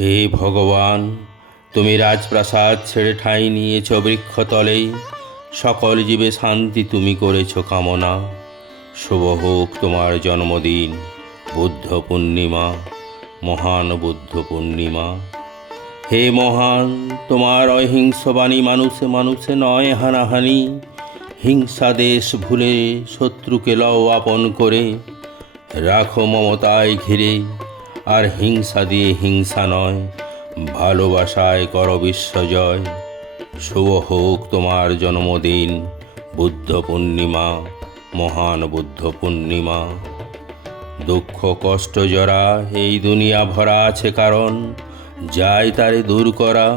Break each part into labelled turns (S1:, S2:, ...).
S1: হে ভগবান, তুমি রাজপ্রাসাদ ছেড়ে ঠাঁই নিয়েছ বৃক্ষতলে সকল জীবে শান্তি তুমি করেছ কামনা। শুভ হোক তোমার জন্মদিন, বুদ্ধ পূর্ণিমা, মহান বুদ্ধ পূর্ণিমা। হে মহান, তোমার অহিংস বাণী মানুষে মানুষে নয় হানাহানি। হিংসা দেশ ভুলে শত্রুকে লও আপন করে। রাখো মমতায় ঘিরে আর হিংসা দিয়ে হিংসা নয়, ভালোবাসায় কর বিশ্বজয় শুভ হোক তোমার জন্মদিন, বুদ্ধ পূর্ণিমা, মহান বুদ্ধ পূর্ণিমা। দুঃখ কষ্ট জরা এই দুনিয়া ভরা আছে কারণ যায় তারে দূর করা,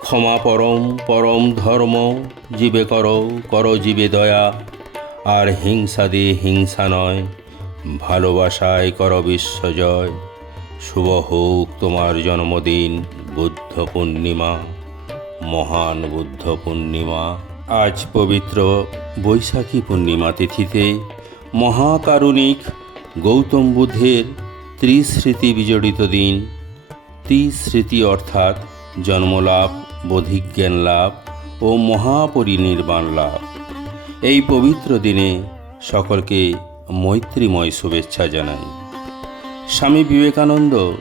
S1: ক্ষমা পরম পরম ধর্ম, জীবে করো করো জীবে দয়া। আর হিংসা দিয়ে হিংসা নয়, ভালোবাসায় কর বিশ্বজয় শুভ হোক তোমার জন্মদিন, বুদ্ধ পূর্ণিমা, মহান বুদ্ধ পূর্ণিমা। আজ পবিত্র বৈশাখী পূর্ণিমা তিথিতে মহাকারুণিক গৌতম বুদ্ধের ত্রিস্মৃতি বিজড়িত দিন। ত্রিস্মৃতি অর্থাৎ জন্মলাভ, বোধিজ্ঞান লাভ ও মহাপরিনির্বাণ লাভ। এই পবিত্র দিনে সকলকে মৈত্রীময় শুভেচ্ছা জানাই। স্বামী বিবেকানন্দ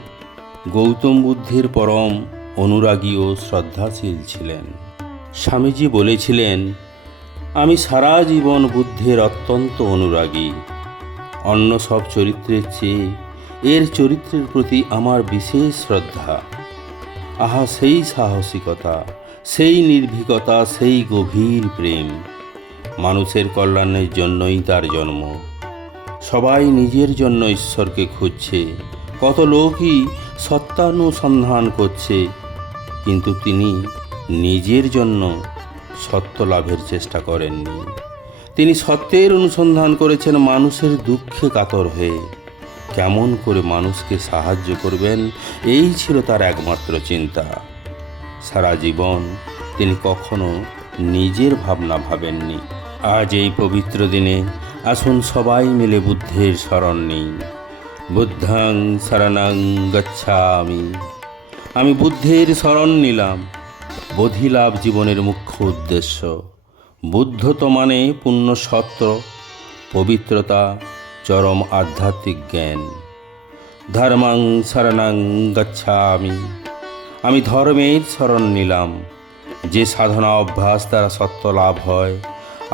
S1: গৌতম বুদ্ধের পরম অনুরাগী ও শ্রদ্ধাশীল ছিলেন। স্বামীজি বলেছিলেন, আমি সারা জীবন বুদ্ধের অত্যন্ত অনুরাগী। অন্য সব চরিত্রের চেয়ে এর চরিত্রের প্রতি আমার বিশেষ শ্রদ্ধা। আহা, সেই সাহসিকতা, সেই নির্ভীকতা, সেই গভীর প্রেম। মানুষের কল্যাণের জন্যই তার জন্ম। সবাই নিজের জন্য ঈশ্বরকে খুঁজছে। কত লোকই সত্যানুসন্ধান করছে, কিন্তু তিনি নিজের জন্য সত্য লাভের চেষ্টা করেননি। তিনি সত্যের অনুসন্ধান করেছেন মানুষের দুঃখে কাতর হয়ে। কেমন করে মানুষকে সাহায্য করবেন, এই ছিল তার একমাত্র চিন্তা। সারা জীবন তিনি কখনো নিজের ভাবনা ভাবেননি। আজ এই পবিত্র দিনে আসুন সবাই মিলে বুদ্ধের শরণ নেই। বুদ্ধাং শরণাং গচ্ছামি। আমি বুদ্ধের শরণ নিলাম। বোধিলাভ জীবনের মুখ্য উদ্দেশ্য। বুদ্ধ তো মানে পুণ্য সত্য পবিত্রতা, চরম আধ্যাত্মিক জ্ঞান। ধর্মাং শরণাং গচ্ছামি। আমি ধর্মের শরণ নিলাম। যে সাধনা অভ্যাস দ্বারা সত্য লাভ হয়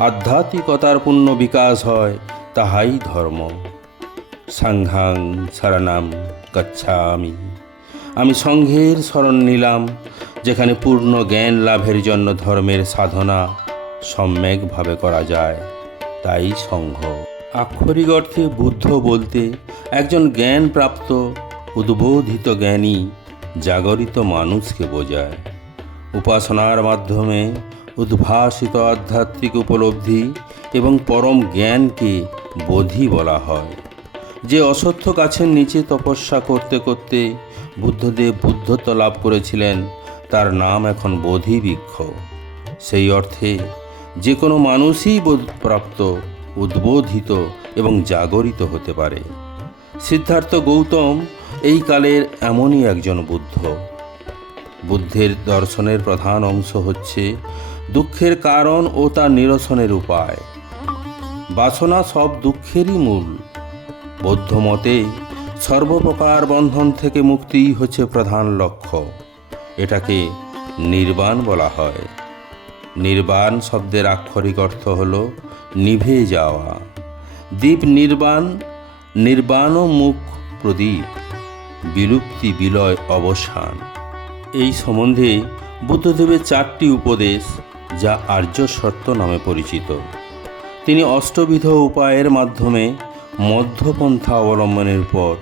S1: আধ্যাত্মিকতার পূর্ণ বিকাশ হয়, তাহাই ধর্ম। সাংঘাং সারানাম গচ্ছামি। আমি সংঘের শরণ নিলাম, যেখানে পূর্ণ জ্ঞান লাভের জন্য ধর্মের সাধনা সম্যকভাবে করা যায়, তাই সংঘ। আক্ষরিক অর্থে বুদ্ধ বলতে, একজন জ্ঞানপ্রাপ্ত, উদ্বোধিত জ্ঞানী, জাগরিত মানুষকে বোঝায়। উপাসনার মাধ্যমে উদ্ভাসিত আধ্যাত্মিক উপলব্ধি এবং পরম জ্ঞানকে বোধি বলা হয়। যে অসত্য গাছের নিচে তপস্যা করতে করতে বুদ্ধদেব বুদ্ধত্ব লাভ করেছিলেন, তার নাম এখন বোধি বৃক্ষ। সেই অর্থে যে কোনো মানুষই বোধপ্রাপ্ত, উদ্বোধিত এবং জাগরিত হতে পারে। সিদ্ধার্থ গৌতম এই কালের এমনই একজন বুদ্ধ। বুদ্ধের দর্শনের প্রধান অংশ হচ্ছে দুঃখের কারণ ও তার নিরসনের উপায়। বাসনা সব দুঃখেরই মূল। বৌদ্ধ মতে সর্বপ্রকার বন্ধন থেকে মুক্তিই হচ্ছে প্রধান লক্ষ্য। এটাকে নির্বাণ বলা হয়। নির্বাণ শব্দের আক্ষরিক অর্থ হল নিভে যাওয়া। দ্বীপ নির্বাণ নির্বাণ মুখ প্রদীপ, বিলুপ্তি বিলয় অবসান। এই সম্বন্ধে বুদ্ধদেবের চারটি উপদেশ যা আর্য সত্য নামে পরিচিত। তিনি অষ্টবিধ উপায়ের মাধ্যমে মধ্যপন্থা অবলম্বনের পর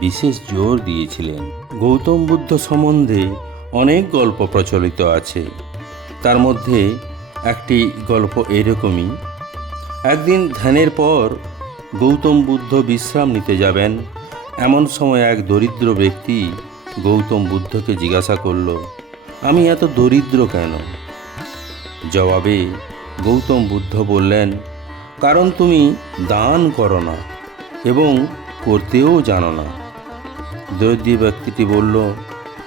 S1: বিশেষ জোর দিয়েছিলেন। গৌতম বুদ্ধ সম্বন্ধে অনেক গল্প প্রচলিত আছে। তার মধ্যে একটি গল্প এরকমই, একদিন ধ্যানের পর গৌতম বুদ্ধ বিশ্রাম নিতে যাবেন। এমন সময় এক দরিদ্র ব্যক্তি গৌতম বুদ্ধকে জিজ্ঞাসা করল, আমি এত দরিদ্র কেন? জবাবে গৌতম বুদ্ধ বললেন, কারণ তুমি দান করো না এবং করতেও জানো না। দরিদ্র ব্যক্তিটি বলল,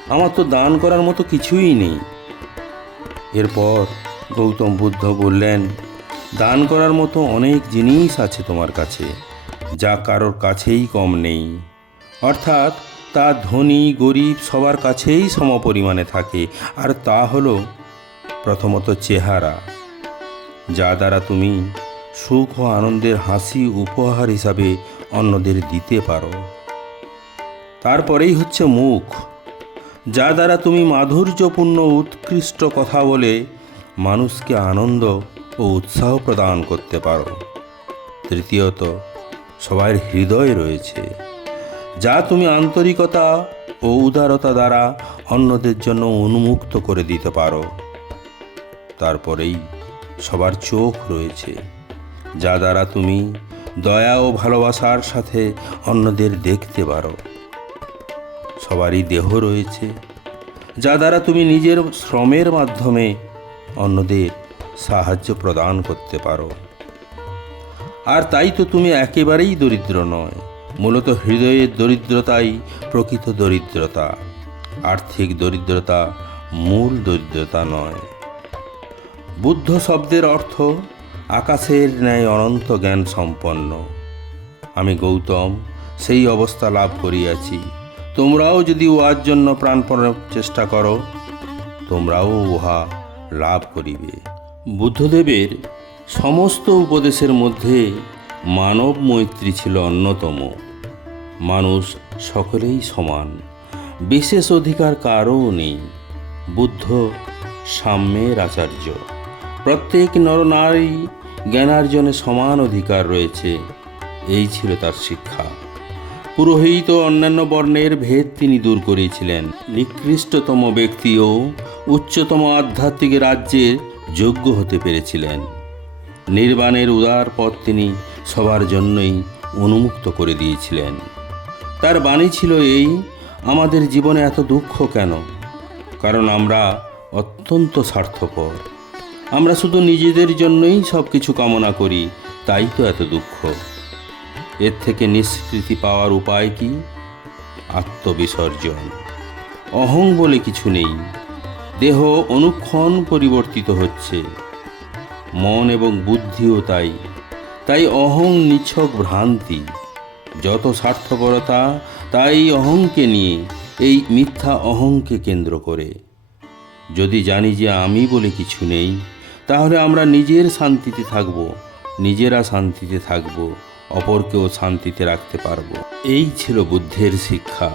S1: আমার তো দান করার মতো কিছুই নেই। এরপর গৌতম বুদ্ধ বললেন, দান করার মতো অনেক জিনিস আছে তোমার কাছে, যা কারোর কাছেই কম নেই। অর্থাৎ তা ধনী, গরিব সবার কাছেই সমপরিমাণে থাকে, আর তা হলো প্রথমত চেহারা, যা দ্বারা তুমি সুখ ও আনন্দের হাসি উপহার হিসাবে অন্যদের দিতে পারো। তারপরেই হচ্ছে মুখ, যা দ্বারা তুমি মাধুর্যপূর্ণ উৎকৃষ্ট কথা বলে মানুষকে আনন্দ ও উৎসাহ প্রদান করতে পারো। তৃতীয়ত, সবার হৃদয় রয়েছে, যা তুমি আন্তরিকতা ও উদারতা দ্বারা অন্যদের জন্য উন্মুক্ত করে দিতে পারো। তারপরেই সবার চোখ রয়েছে, যা দ্বারা তুমি দয়া ও ভালোবাসার সাথে অন্যদের দেখতে পারো। সবারই দেহ রয়েছে, যা দ্বারা তুমি নিজের শ্রমের মাধ্যমে অন্যদের সাহায্য প্রদান করতে পারো। আর তাই তো তুমি একেবারেই দরিদ্র নয়, মূলত হৃদয়ের দরিদ্রতাই প্রকৃত দরিদ্রতা। আর্থিক দরিদ্রতা মূল দরিদ্রতা নয়। বুদ্ধ শব্দের অর্থ আকাশের ন্যায় অনন্ত জ্ঞান সম্পন্ন। আমি গৌতম, সেই অবস্থা লাভ করিয়াছি। তোমরাও যদি উহার জন্য প্রাণপণ চেষ্টা করো, তোমরাও উহা লাভ করিবে। বুদ্ধদেবের সমস্ত উপদেশের মধ্যে মানব মৈত্রী ছিল অন্যতম। মানুষ সকলেই সমান, বিশেষ অধিকার কারও নেই। বুদ্ধ সাম্যের আচার্য। প্রত্যেক নরনারী জ্ঞানার্জনে সমান অধিকার রয়েছে। এই ছিল তার শিক্ষা। পুরোহিত অন্যান্য বর্ণের ভেদ তিনি দূর করেছিলেন নিকৃষ্টতম ব্যক্তিও উচ্চতম আধ্যাত্মিক রাজ্যের যোগ্য হতে পেরেছিলেন। নির্বাণের উদার পথ তিনি সবার জন্যই উন্মুক্ত করে দিয়েছিলেন। তার বাণী ছিল এই, আমাদের জীবনে এত দুঃখ কেন? কারণ আমরা অত্যন্ত স্বার্থপর। আমরা শুধু নিজেদের জন্যই সব কিছু কামনা করি, তাই তো এত দুঃখ। এর থেকে নিষ্কৃতি পাওয়ার উপায় কি? আত্মবিসর্জন। অহং বলে কিছু নেই। দেহ অনুক্ষণ পরিবর্তিত হচ্ছে। মন এবং বুদ্ধিও তাই। তাই অহং নিছক ভ্রান্তি। যত স্বার্থপরতা, তাই অহংকে নিয়ে এই মিথ্যা অহংকে কেন্দ্র করে। যদি জানি যে আমি বলে কিছু নেই তাহলে আমরা নিজের শান্তিতে থাকব, নিজেরা শান্তিতে থাকব, অপরকেও শান্তিতে রাখতে পারব। এই ছিল বুদ্ধের শিক্ষা।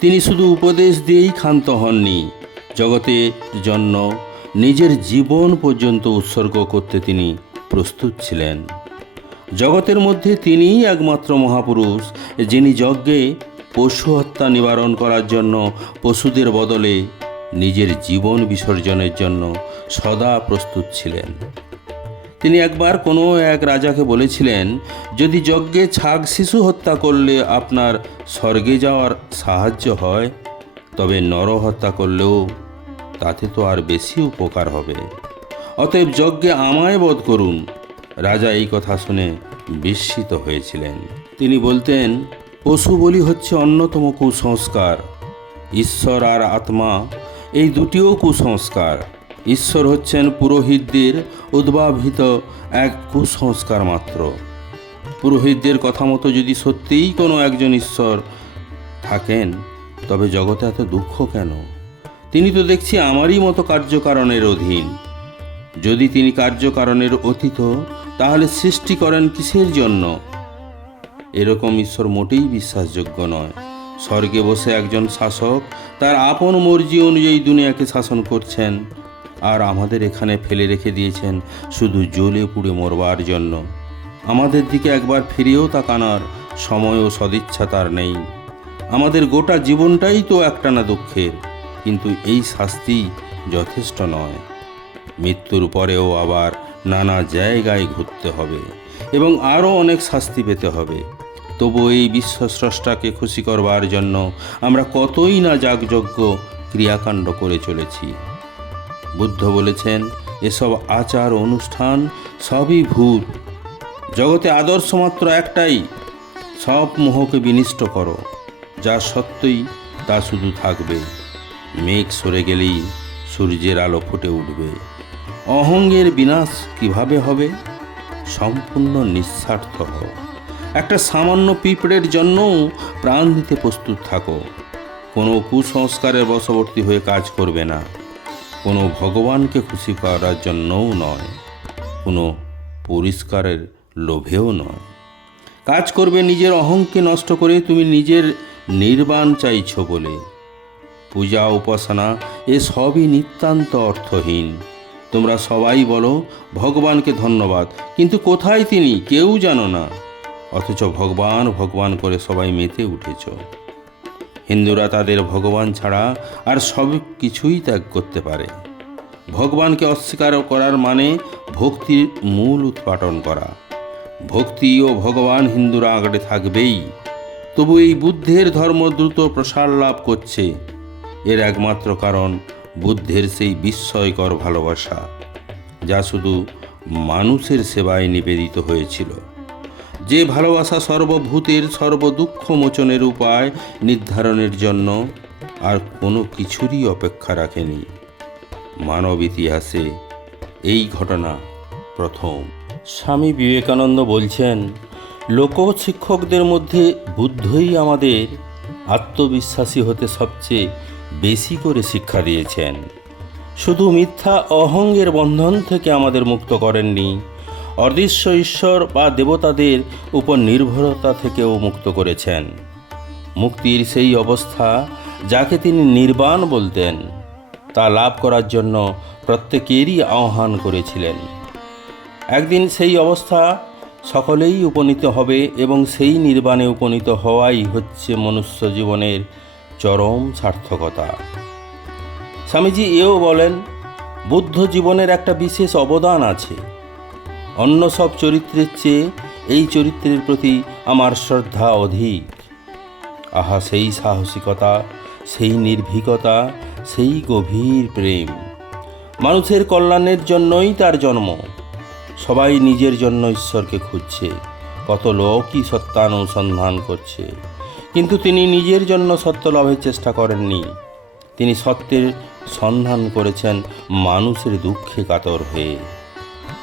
S1: তিনি শুধু উপদেশ দিয়েই ক্ষান্ত হননি। জগতের জন্য নিজের জীবন পর্যন্ত উৎসর্গ করতে তিনি প্রস্তুত ছিলেন। জগতের মধ্যে তিনিই একমাত্র মহাপুরুষ, যিনি যজ্ঞে পশু হত্যা নিবারণ করার জন্য, পশুদের বদলে নিজের জীবন বিসর্জনের জন্য সদা প্রস্তুত ছিলেন। তিনি একবার কোনো এক রাজাকে বলেছিলেন, যদি যজ্ঞে ছাগ শিশু হত্যা করলে আপনার স্বর্গে যাওয়ার সাহায্য হয়, তবে নর হত্যা করলেও তাতে তো আর বেশি উপকার হবে। অতএব যজ্ঞে আমায় বধ করুন। রাজা এই কথা শুনে বিস্মিত হয়েছিলেন। তিনি বলতেন, পশু বলি হচ্ছে অন্যতম কুসংস্কার। ঈশ্বর আর আত্মা, এই দুটিও কুসংস্কার। ঈশ্বর হচ্ছেন পুরোহিতদের উদ্ভাবিত এক কুসংস্কার মাত্র। পুরোহিতদের কথা মতো যদি সত্যিই কোনো একজন ঈশ্বর থাকেন, তবে জগতে এত দুঃখ কেন? তিনি তো দেখছি আমারই মতো কার্যকারণের অধীন। যদি তিনি কার্যকারণের অতীত, তাহলে সৃষ্টি করেন কিসের জন্য? এরকম ঈশ্বর মোটেই বিশ্বাসযোগ্য নয়। স্বর্গে বসে একজন শাসক তার আপন মর্জি অনুযায়ী দুনিয়াকে শাসন করছেন। আর আমাদের এখানে ফেলে রেখে দিয়েছেন শুধু জ্বলে পুড়ে মরবার জন্য। আমাদের দিকে একবার ফিরেও তাকানোর সময় ও সদিচ্ছা তার নেই। আমাদের গোটা জীবনটাই তো একটানা দুঃখের, কিন্তু এই শাস্তি যথেষ্ট নয়। মৃত্যুর পরেও আবার নানা জায়গায় ঘুরতে হবে এবং আরও অনেক শাস্তি পেতে হবে। তবু এই বিশ্বস্রষ্টাকে খুশি করবার জন্য আমরা কতই না যাগযজ্ঞ ক্রিয়াকাণ্ড করে চলেছি। বুদ্ধ বলেছেন, এসব আচার অনুষ্ঠান সবই ভূত। জগতে আদর্শ মাত্র একটাই, সব মোহকে বিনিষ্ট করো। যা সত্যই, তা শুধু থাকবে। মেঘ সরে গেলেই সূর্যের আলো ফুটে উঠবে। অহংের বিনাশ কীভাবে হবে? সম্পূর্ণ নিঃস্বার্থ। হও একটা সামান্য পিঁপড়ের জন্যও প্রাণ দিতে প্রস্তুত থাকো। কোনো কুসংস্কারের বশবর্তী হয়ে কাজ করবে না। কোনো ভগবানকে খুশি করার জন্যও নয়, কোনো পরিষ্কারের লোভেও নয়। কাজ করবে নিজের অহংকে নষ্ট করে তুমি নিজের নির্বাণ চাইছ বলে। পূজা, উপাসনা, এ সবই নিতান্ত অর্থহীন। তোমরা সবাই বলো, ভগবানকে ধন্যবাদ। কিন্তু কোথায় তিনি? কেউ জানো না। অথচ ভগবান ভগবান করে সবাই মেতে উঠেছ। হিন্দুরা তাদের ভগবান ছাড়া আর সব কিছুই ত্যাগ করতে পারে। ভগবানকে অস্বীকার করার মানে ভক্তির মূল উৎপাটন করা। ভক্তি ও ভগবান হিন্দুরা আগড়ে থাকবেই। তবু এই বুদ্ধের ধর্ম দ্রুত প্রসার লাভ করছে। এর একমাত্র কারণ বুদ্ধের সেই বিস্ময়কর ভালোবাসা, যা শুধু মানুষের সেবায় নিবেদিত হয়েছিল। যে ভালোবাসা সর্বভূতের সর্বদুঃখ মোচনের উপায় নির্ধারণের জন্য আর কোনো কিছুরই অপেক্ষা রাখেনি। মানব ইতিহাসে এই ঘটনা প্রথম। স্বামী বিবেকানন্দ বলছেন, লোকশিক্ষকদের মধ্যে বুদ্ধই আমাদের আত্মবিশ্বাসী হতে সবচেয়ে বেশি করে শিক্ষা দিয়েছেন। শুধু মিথ্যা অহংের বন্ধন থেকে আমাদের মুক্ত করেননি অদৃশ্য ঈশ্বর বা দেবতাদের উপর নির্ভরতা থেকেও মুক্ত করেছেন। মুক্তির সেই অবস্থা যাকে তিনি নির্বাণ বলতেন, তা লাভ করার জন্য প্রত্যেকেরই আহ্বান করেছিলেন। একদিন সেই অবস্থা সকলেই উপনীত হবে এবং সেই নির্বাণে উপনীত হওয়াই হচ্ছে মনুষ্য জীবনের চরম সার্থকতা। স্বামীজি এও বলেন, বুদ্ধ জীবনের একটা বিশেষ অবদান আছে। অন্য সব চরিত্রের চেয়ে এই চরিত্রের প্রতি আমার শ্রদ্ধা অধিক। আহা, সেই সাহসিকতা, সেই নির্ভীকতা, সেই গভীর প্রেম। মানুষের কল্যাণের জন্যই তার জন্ম। সবাই নিজের জন্য ঈশ্বরকে খুঁজছে। কত লোকই সত্যানুসন্ধান করছে। কিন্তু তিনি নিজের জন্য সত্য লাভের চেষ্টা করেননি। তিনি সত্যের সন্ধান করেছেন মানুষের দুঃখে কাতর হয়ে।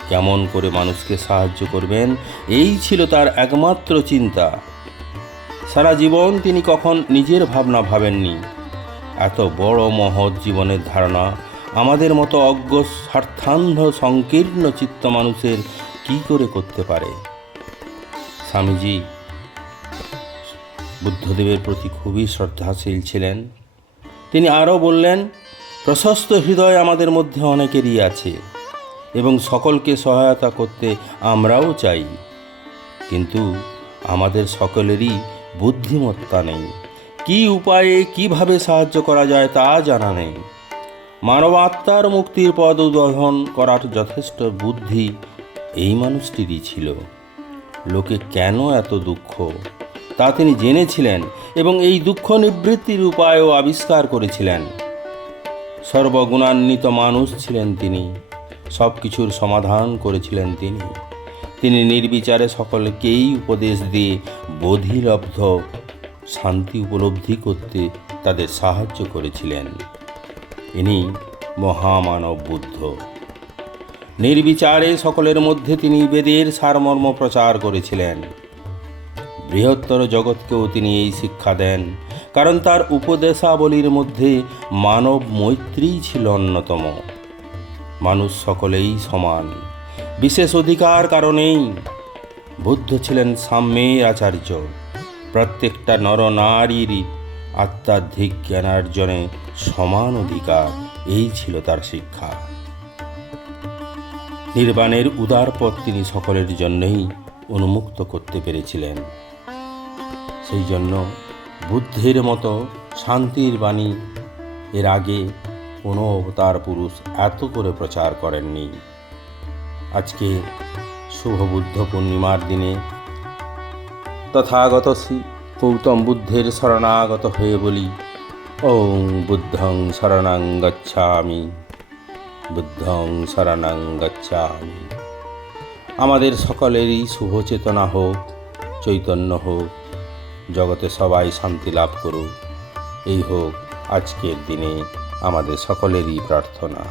S1: কেমন করে মানুষকে সাহায্য করবেন, এই ছিল তার একমাত্র চিন্তা। সারা জীবন তিনি কখন নিজের ভাবনা ভাবেননি। এত বড় মহৎ জীবনের ধারণা, আমাদের মতো অজ্ঞ, স্বার্থান্ধ, সংকীর্ণ চিত্ত মানুষের কি করে করতে পারে? স্বামীজি বুদ্ধদেবের প্রতি খুবই শ্রদ্ধাশীল ছিলেন। তিনি আরও বললেন, প্রশস্ত হৃদয় আমাদের মধ্যে অনেকেরই আছে। এবং সকলকে সহায়তা করতে আমরাও চাই। কিন্তু আমাদের সকলেরই বুদ্ধিমত্তা নেই। কী উপায়ে কীভাবে সাহায্য করা যায় তা জানা নেই। মানবাত্মার মুক্তির পদ উদ্বোধন করার যথেষ্ট বুদ্ধি এই মানুষটিরই ছিল। লোকে কেন এত দুঃখ? তা তিনি জেনেছিলেন এবং এই দুঃখ নিবৃত্তির উপায়ও আবিষ্কার করেছিলেন। সর্বগুণান্বিত মানুষ ছিলেন তিনি। সব কিছুর সমাধান করেছিলেন তিনি। তিনি নির্বিচারে সকলকেই উপদেশ দিয়ে বোধিলব্ধ শান্তি উপলব্ধি করতে তাদের সাহায্য করেছিলেন। ইনি মহামানব বুদ্ধ। নির্বিচারে সকলের মধ্যে তিনি বেদের সারমর্ম প্রচার করেছিলেন। বৃহত্তর জগৎকেও তিনি এই শিক্ষা দেন, কারণ তার উপদেশাবলীর মধ্যে মানব মৈত্রী ছিল অন্যতম। মানুষ সকলেই সমান। বিশেষ অধিকার কারণেই বুদ্ধ ছিলেন সাম্যের আচার্য। প্রত্যেকটা নর নারীরই আত্মাধিক জ্ঞানার্জনে সমান অধিকার, এই ছিল তার শিক্ষা। নির্বাণের উদার পথ তিনি সকলের জন্যই উন্মুক্ত করতে পেরেছিলেন। সেই জন্য বুদ্ধের মতো শান্তির বাণী এর আগে কোনো অবতার পুরুষ এত করে প্রচার করেননি। আজকে শুভ বুদ্ধ পূর্ণিমার দিনে তথাগত শ্রী গৌতম বুদ্ধের শরণাগত হয়ে বলি, ওং বুদ্ধং শরণাং গচ্ছামি, বুদ্ধং শরণাং গচ্ছামি। আমাদের সকলেরই শুভ চেতনা হোক, চৈতন্য হোক, জগতে সবাই শান্তি লাভ করুক। এই হোক আজকের দিনে। আমাদের সকলেরই প্রার্থনা।